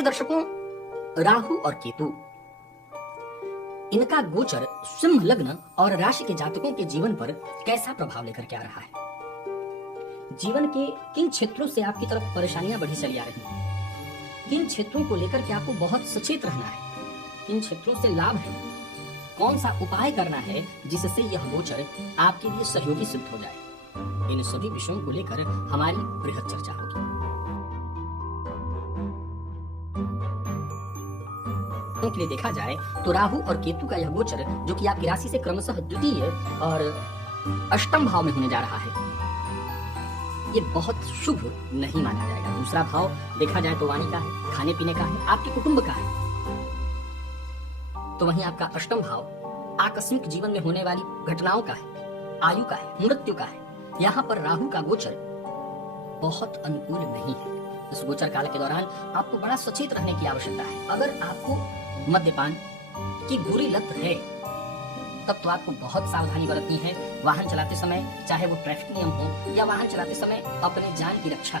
प्रिय दर्शकों, राहु और केतु, इनका गोचर सिंह लग्न और राशि के जातकों के जीवन पर कैसा प्रभाव लेकर के आ रहा है। जीवन के किन क्षेत्रों से आपकी तरफ परेशानियां बढ़ी चली आ रही हैं, किन क्षेत्रों को लेकर के आपको बहुत सचेत रहना है, किन क्षेत्रों से लाभ है, कौन सा उपाय करना है जिससे यह गोचर आपके लिए सहयोगी सिद्ध हो जाए। इन सभी विषयों को लेकर हमारी बृहद चर्चा होगी। के लिए देखा जाए तो राहु और केतु का यह गोचर जो कि आपकी राशि से क्रमशः द्वितीय और अष्टम भाव में होने जा रहा है, ये बहुत शुभ नहीं माना जाएगा। दूसरा भाव देखा जाए तो वाणी का है, खाने पीने का है, आपके कुटुंब का है। तो वहीं आपका अष्टम भाव आकस्मिक जीवन में होने वाली घटनाओं का है, आयु का है, मृत्यु का है। यहाँ पर राहु का गोचर बहुत अनुकूल नहीं है। इस गोचर काल के दौरान आपको बड़ा सचेत रहने की आवश्यकता है। अगर आपको मद्यपान की बुरी लत है तब तो आपको बहुत सावधानी बरतनी है। वाहन चलाते समय, चाहे वो ट्रैफिक नियम हो या वाहन चलाते समय अपने जान की रक्षा,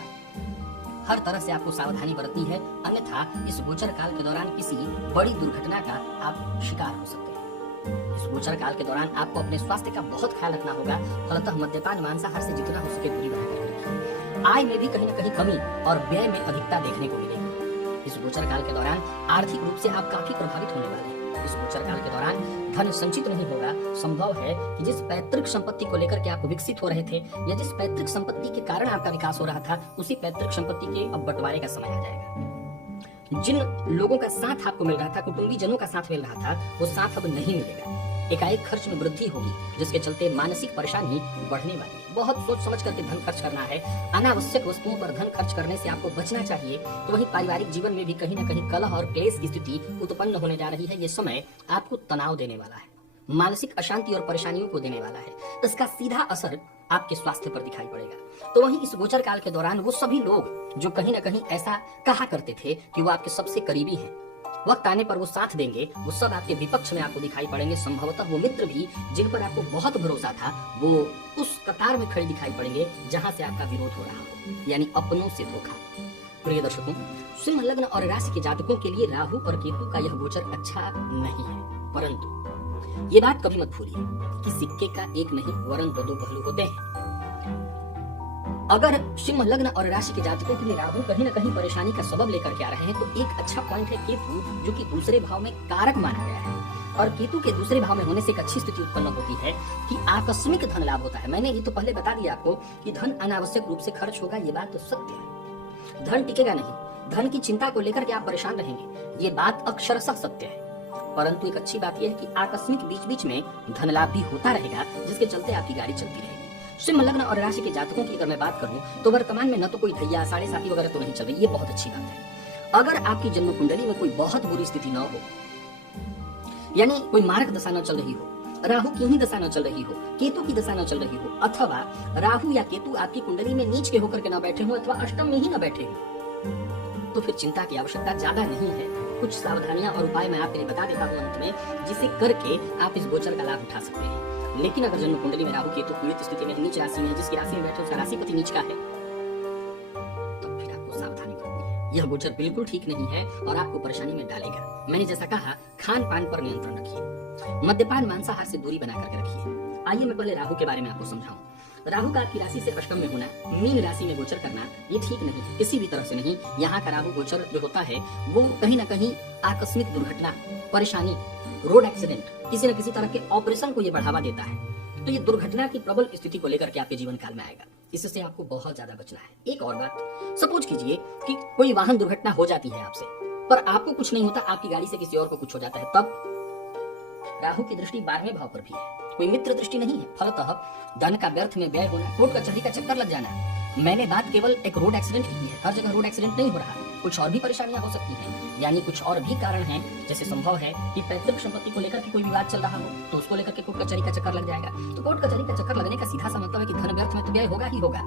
हर तरह से आपको सावधानी बरतनी है। अन्यथा इस गोचर काल के दौरान किसी बड़ी दुर्घटना का आप शिकार हो सकते हैं। इस गोचर काल के दौरान आपको अपने स्वास्थ्य का बहुत ख्याल रखना होगा। फलतः मद्यपान मांसाहार से जितना हो सके दूरी बनाकर रखिए। आय में भी कहीं न कहीं कमी और व्यय में अधिकता देखने को मिलेगी। इस गोचर काल के दौरान आर्थिक रूप से आप काफी प्रभावित होने वाले हैं। इस गोचर काल के दौरान धन संचित नहीं होगा। संभव है कि जिस पैतृक संपत्ति को लेकर के आप विकसित हो रहे थे या जिस पैतृक संपत्ति के कारण आपका विकास हो रहा था, उसी पैतृक संपत्ति के अब बंटवारे का समय आ जाएगा। जिन लोगों का साथ आपको मिल रहा था, कुटुंबी जनों का साथ मिल रहा था, वो साथ अब नहीं मिलेगा। एकाएक खर्च में वृद्धि होगी जिसके चलते मानसिक परेशानी बढ़ने वाली है। बहुत सोच समझ करके धन खर्च करना है। अनावश्यक वस्तुओं पर धन खर्च करने से आपको बचना चाहिए। तो वहीं पारिवारिक जीवन में भी कहीं न कहीं कलह और क्लेश की स्थिति उत्पन्न होने जा रही है। ये समय आपको तनाव देने वाला है, मानसिक अशांति और परेशानियों को देने वाला है। इसका सीधा असर आपके स्वास्थ्य पर दिखाई पड़ेगा। तो वहीं इस गोचर काल के दौरान वो सभी लोग जो कहीं न कहीं ऐसा कहा करते थे कि वो आपके सबसे करीबी हैं, वक्त आने पर वो साथ देंगे, वो सब आपके विपक्ष में आपको दिखाई पड़ेंगे। संभवतः वो मित्र भी जिन पर आपको बहुत भरोसा था, वो उस कतार में खड़े दिखाई पड़ेंगे जहां से आपका विरोध हो रहा हो, यानी अपनों से धोखा। प्रिय दर्शकों, सिंह लग्न और राशि के जातकों के लिए राहु और केतु का यह गोचर अच्छा नहीं है। परंतु ये बात कभी मत भूलिए कि सिक्के का एक नहीं वरन दो पहलू होते हैं। अगर सिंह लग्न और राशि के जातकों के लिए राहु कहीं न कहीं परेशानी का सबब लेकर के आ रहे हैं, तो एक अच्छा पॉइंट है केतु, जो कि दूसरे भाव में कारक माना गया है। और केतु के दूसरे भाव में होने से एक अच्छी स्थिति उत्पन्न होती है कि आकस्मिक धन लाभ होता है। मैंने ये तो पहले बता दिया आपको कि धन अनावश्यक रूप से खर्च होगा, ये बात तो सत्य है। धन टिकेगा नहीं, धन की चिंता को लेकर के आप परेशान रहेंगे, ये बात अक्षरशः सत्य है। परंतु एक अच्छी बात यह है कि आकस्मिक बीच बीच में धन लाभ भी होता रहेगा, जिसके चलते आपकी गाड़ी चलती रहेगी। सिंह लग्न और राशि के जातकों की अगर मैं बात करूं तो वर्तमान में न तो कोई ढैया, साढ़े साथी वगैरह तो नहीं चल रही, ये बहुत अच्छी बात है। अगर आपकी जन्म कुंडली में कोई बहुत बुरी स्थिति न हो, यानी कोई मारक दशा न चल रही हो, राहु की ही दशा न चल रही हो, केतु की दशा न चल रही हो, अथवा राहु या केतु आपकी कुंडली में नीच के होकर के न बैठे हो अथवा अष्टम में ही न बैठे हो, तो फिर चिंता की आवश्यकता ज्यादा नहीं है। कुछ सावधानियां और उपाय मैं आपके लिए बता देता हूं अंत में, जिसे करके आप इस गोचर का लाभ उठा सकते हैं। लेकिन अगर जन्म कुंडली में राहु केतु पीड़ित स्थिति में नीच राशि में, जिसकी राशि में बैठे उसका राशिपति नीच का है, तो फिर आपको सावधानी बरतनी है। यह गोचर बिल्कुल ठीक नहीं है और आपको परेशानी में डालेगा। मैंने जैसा कहा, खान पान पर नियंत्रण रखिए, मद्यपान मांसाहार से दूरी बना करके रखिए। आइए मैं पहले राहु के बारे में आपको समझाऊं। राहु का आपकी राशि से अष्टम में होना, मीन राशि में गोचर करना, ये ठीक नहीं है, किसी भी तरह से नहीं। यहाँ का राहु गोचर जो होता है वो कहीं न कहीं आकस्मिक दुर्घटना, परेशानी, रोड एक्सीडेंट, किसी न किसी तरह के ऑपरेशन को ये बढ़ावा देता है। तो ये दुर्घटना की प्रबल स्थिति को लेकर के आपके जीवन काल में आएगा। इससे आपको बहुत ज्यादा बचना है। एक और बात, सपोज कीजिए कि कोई वाहन दुर्घटना हो जाती है आपसे, पर आपको कुछ नहीं होता, आपकी गाड़ी से किसी और को कुछ हो जाता है, तब राहु की दृष्टि 12वें भाव पर भी है, कोई मित्र दृष्टि नहीं है। फलतः धन का व्यर्थ में व्यय होना, कोर्ट कचहरी का चक्कर लग जाना। मैंने बात केवल एक रोड एक्सीडेंट की है, हर जगह रोड एक्सीडेंट नहीं हो रहा, कुछ और भी परेशानियां हो सकती हैं, यानी कुछ और भी कारण हैं। जैसे संभव है कि पैतृक संपत्ति को लेकर के कोई विवाद चल रहा हो, तो उसको लेकर के कोर्ट कचहरी का चक्कर लग जाएगा। तो कोर्ट कचहरी का चक्कर लगने का सीधा सा मतलब है कि धन व्यर्थ में तो व्यय होगा ही होगा।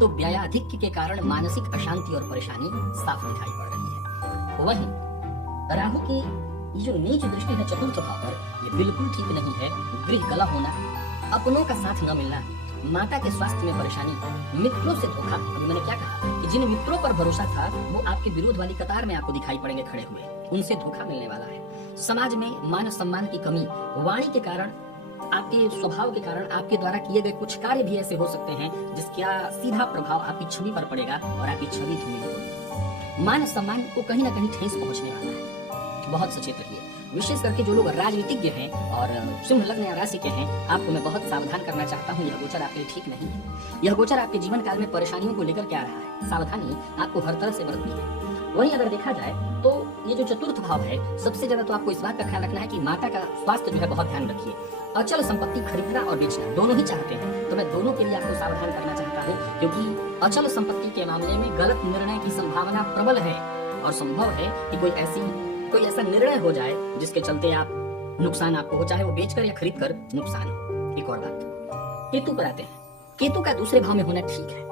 तो व्ययाधिक्य के कारण मानसिक अशांति और परेशानी साफ दिखाई पड़ रही है। वहीं राहु की ये जो नीच दृष्टि है चतुर्थ भाव पर, ये बिल्कुल ठीक नहीं है। गृह कलह होना, अपनों का साथ न मिलना, माता के स्वास्थ्य में परेशानी, मित्रों से धोखा। अभी मैंने क्या कहा कि जिन मित्रों पर भरोसा था वो आपके विरोध वाली कतार में आपको दिखाई पड़ेंगे खड़े हुए, उनसे धोखा मिलने वाला है। समाज में मान सम्मान की कमी, वाणी के कारण, आपके स्वभाव के कारण आपके द्वारा किए गए कुछ कार्य भी ऐसे हो सकते हैं जिसका सीधा प्रभाव आपकी छवि पर पड़ेगा और आपकी छवि धूमिल होगी। मान सम्मान को कहीं ना कहीं ठेस पहुंचने वाला है, बहुत सचेत रहिए। विशेष करके जो लोग राजनीतिज्ञ हैं और सिंह लग्न या राशि के हैं, आपको मैं बहुत सावधान करना चाहता हूँ। यह गोचर आपके लिए ठीक नहीं है। यह गोचर आपके जीवन काल में परेशानियों को लेकर के आ रहा है। सावधानी आपको हर तरह से बरतनी है। वहीं अगर देखा जाए तो ये जो चतुर्थ भाव है, सबसे ज्यादा तो आपको इस बात का ख्याल रखना है कि माता का स्वास्थ्य जो है बहुत ध्यान रखिए। अचल संपत्ति खरीदना और बेचना दोनों ही चाहते हैं, तो मैं दोनों के लिए आपको सावधान करना चाहता हूँ, क्योंकि अचल संपत्ति के मामले में गलत निर्णय की संभावना प्रबल है और संभव है कि कोई ऐसा निर्णय हो जाए जिसके चलते आप नुकसान आपको हो, चाहे वो बेचकर या खरीद कर नुकसान हो। एक और बात, केतु पर आते हैं। केतु का दूसरे भाव में होना ठीक है,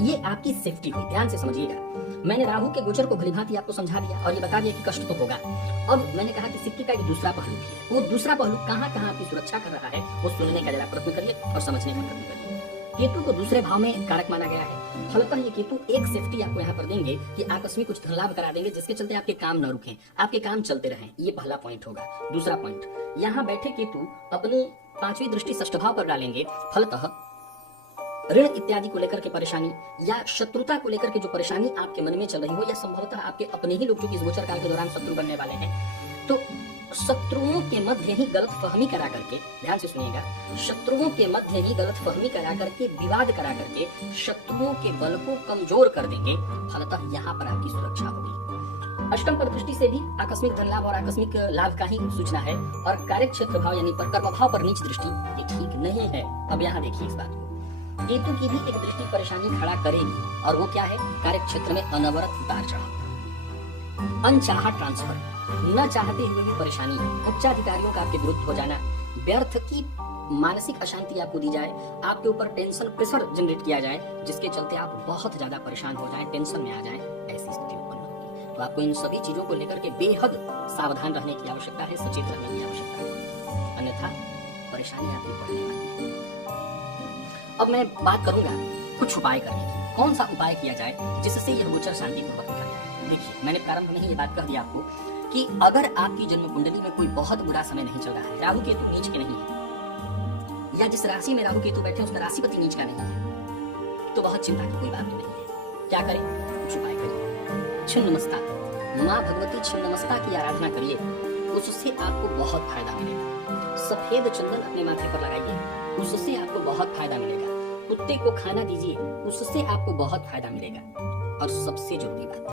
ये आपकी सेफ्टी हुई, ध्यान से समझिएगा। मैंने राहु के गोचर को भलीभांति आपको समझा दिया और ये बता दिया कि कष्ट तो होगा। अब मैंने कहा कि सिक्के का एक दूसरा पहलू भी है। वो दूसरा पहलू कहाँ कहाँ आपकी सुरक्षा कर रहा है, वो सुनने का जरा प्रयत्न करिए और समझने का प्रयत्न करिए। केतु को दूसरे भाव में कारक माना गया है। फलतः ये केतु एक सेफ्टी आपको यहाँ पर देंगे कि आकस्मिक कुछ धन लाभ करा देंगे जिसके चलते आपके काम न रुकें, आपके काम चलते रहें। ये पहला पॉइंट होगा। दूसरा पॉइंट, यहाँ बैठे केतु अपनी 5वीं दृष्टि षष्ठ भाव पर डालेंगे। फलतः ऋण इत्यादि को लेकर के परेशानी या शत्रुता को लेकर के जो परेशानी आपके मन में चल रही हो, या संभवतः आपके अपने ही लोग जो इस गोचर काल के दौरान शत्रु बनने वाले हैं, तो शत्रुओं के मध्य ही गलत फहमी करा करके, ध्यान से सुनिएगा, शत्रुओं के मध्य ही गलत फहमी करा करके, विवाद करा करके शत्रुओं के बल को कमजोर कर देंगे। फलतः यहाँ पर आपकी सुरक्षा होगी। अष्टम पर दृष्टि से भी आकस्मिक धन लाभ और आकस्मिक लाभ का ही सूचना है, और कार्य क्षेत्र भाव यानी पर कर्म भाव पर नीच दृष्टि ये ठीक नहीं है। अब यहाँ देखिए इस बात को, केतु की भी एक दृष्टि परेशानी खड़ा करेगी, और वो क्या है, कार्य क्षेत्र में अनवरत उतार चढ़ाव, अनचाहा ट्रांसफर, न चाहते हुए भी परेशानी, उच्चाधिकारियों का आपके विरुद्ध हो जाना, व्यर्थ की मानसिक अशांति आपको दी जाए, आपके ऊपर टेंशन प्रेशर जनरेट किया जाए जिसके चलते आप बहुत ज्यादा परेशान हो जाएं, टेंशन में आ जाएं, ऐसी स्थिति उत्पन्न होगी। तो आपको इन सभी चीजों को लेकर के बेहद सावधान रहने की आवश्यकता है, सचेत रहने की आवश्यकता है, अन्यथा परेशानी आपकी बढ़ने वाली है। अब मैं बात करूंगा कुछ उपाय करने की। कौन सा उपाय किया जाए जिससे यह गोचर शांतिपूर्वक निकल जाए। देखिए, मैंने प्रारंभ में ही ये बात कह दिया आपको कि अगर आपकी जन्म कुंडली में कोई बहुत बुरा समय नहीं चल रहा है, राहु केतु नीच के नहीं है, या जिस राशि में राहु केतु बैठे उसका राशिपति नीच का नहीं है, तो बहुत चिंता की कोई बात तो नहीं है। क्या करें, कुछ उपाय करिए। छिन्नमस्ता, माँ भगवती छिन्नमस्ता की आराधना करिए, उससे आपको बहुत फायदा मिलेगा। सफेद चंदन अपने माथे पर लगाइए, उससे आपको बहुत फायदा मिलेगा। कुत्ते को खाना दीजिए, उससे आपको बहुत फायदा मिलेगा। और सबसे जरूरी बात,